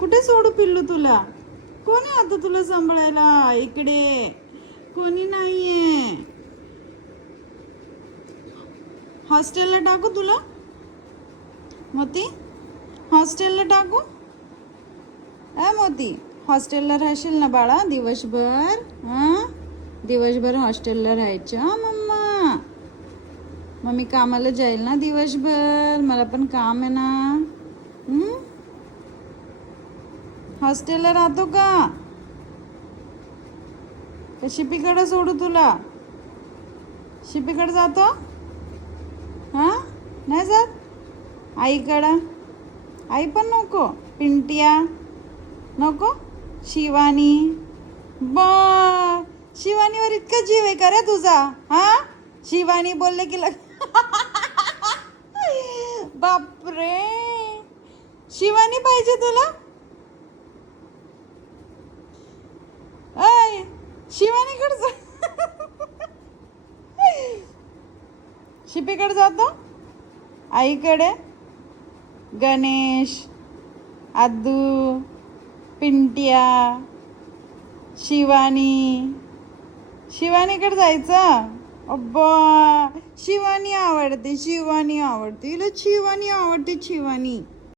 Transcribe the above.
कुठे सोडू पिल्लू तुला? कोण आहे आता तुला सांभाळायला? इकडे कोणी नाहीये. हॉस्टेलला टाकू तुला? मोती, हॉस्टेलला टाकू? मोती, हॉस्टेलला राहशील ना बाळा दिवसभर? दिवसभर हॉस्टेलला राहायचं मम्मा. मम्मी कामाला जाईल ना दिवसभर, मला पण काम आहे ना. हॉस्टेलला राहतो का शिपीकडे सोडू तुला? शिपीकडे जातो? नाही जात? आईकडं? आई पण नको? पिंटिया नको? शिवानी? शिवानीवर इतका जीव आहे का रे तुझा? शिवानी बोलले की बापरे, शिवानी पाहिजे तुला? शिवानीकडे जा. शिपीकडे जातो? आईकडे? गणेश, आदू, पिंटिया, शिवानीकडे जायचं? अब्बा, शिवानी आवडते. हिला शिवानी आवडते. शिवानी